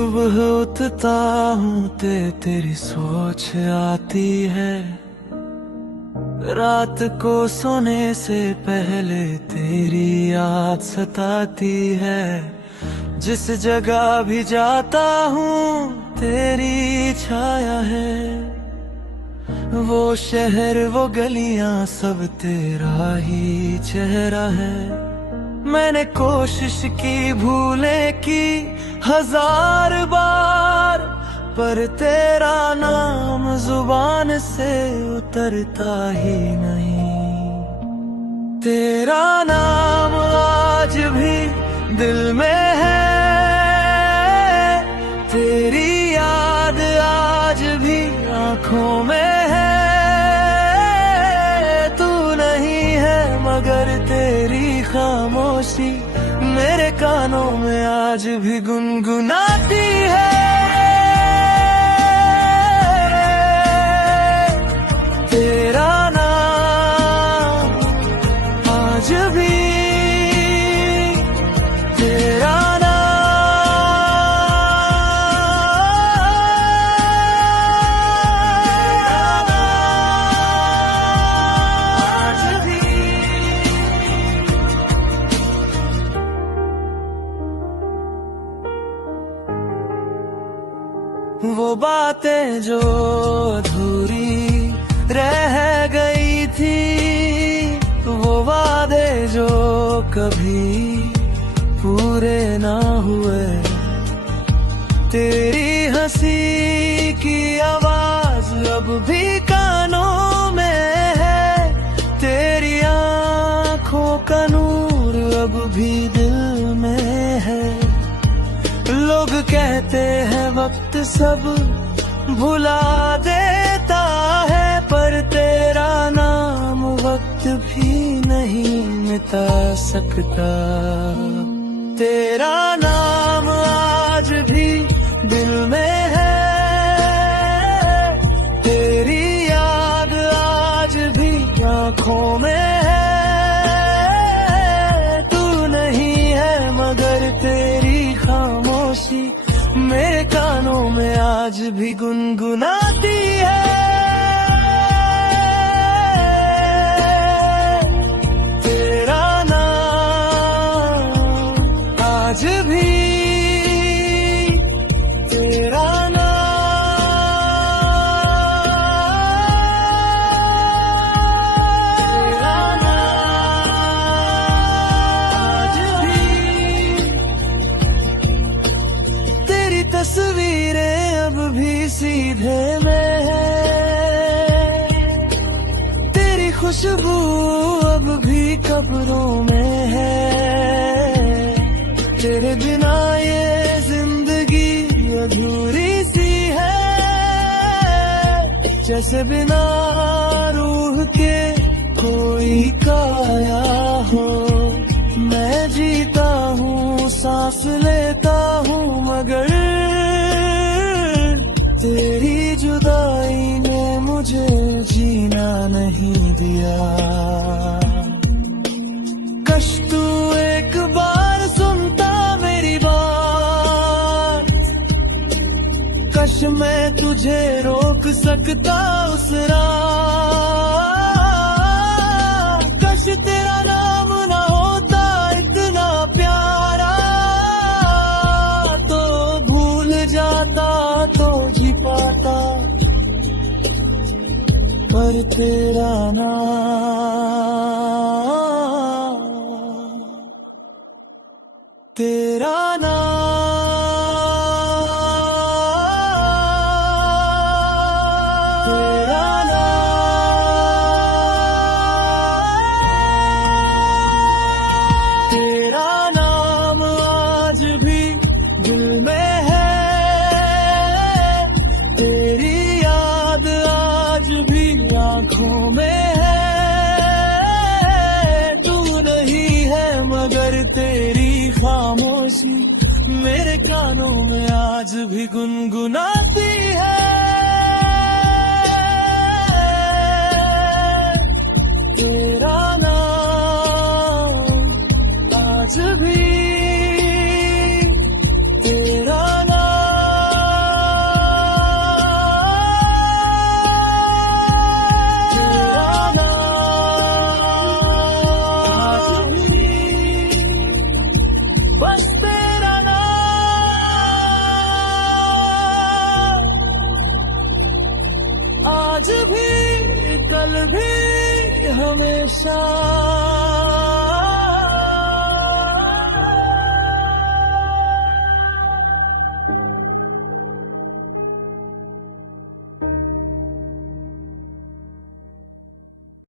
सुबह उठता हूँ तेरी सोच आती है, रात को सोने से पहले तेरी याद सताती है। जिस जगह भी जाता हूँ तेरी छाया है, वो शहर वो गलियां सब तेरा ही चेहरा है। मैंने कोशिश की भूलने की 1000 बार, पर तेरा नाम जुबान से उतरता ही नहीं। तेरा नाम आज भी दिल में है, तेरी याद आज भी आंखों में है। तू नहीं है मगर तेरी खामोशी मेरे कानों में आज भी गुनगुनाती है। तेरा नाम आज भी, तेरा वो बातें जो अधूरी रह गई थी, वो वादे जो कभी पूरे ना हुए। तेरी हंसी की आवाज अब भी कानों में है, तेरी आंखों का नूर अब भी दिल में है। लोग कहते हैं वक्त सब भुला देता है, पर तेरा नाम वक्त भी नहीं मिटा सकता। तेरा नाम आज भी दिल में है, तेरी याद आज भी आंखों में है। तू नहीं है मगर तेरी खामोशी मेरे कानों में आज भी गुनगुनाती है। तेरा नाम आज भी, तेरा तस्वीरें अब भी सीधे में है, तेरी खुशबू अब भी कब्रों में है। तेरे बिना ये जिंदगी अधूरी सी है, जैसे बिना रूह के कोई काया हो। मैं जीता हूँ सांस लेता हूँ मगर तेरी जुदाई ने मुझे जीना नहीं दिया। कश तू एक बार सुनता मेरी बात, कश मैं तुझे रोक सकता उस रात। कश तेरा नाम ना होता इतना प्यारा, तो भूल जाता तो जी पाता। पर तेरा नाम, तेरा नाम आज भी दिल में है, तेरी याद आज भी आंखों में है। तू नहीं है मगर तेरी खामोशी मेरे कानों में आज भी गुनगुनाती है। तेरा नाम आज भी, तेरा नाम सा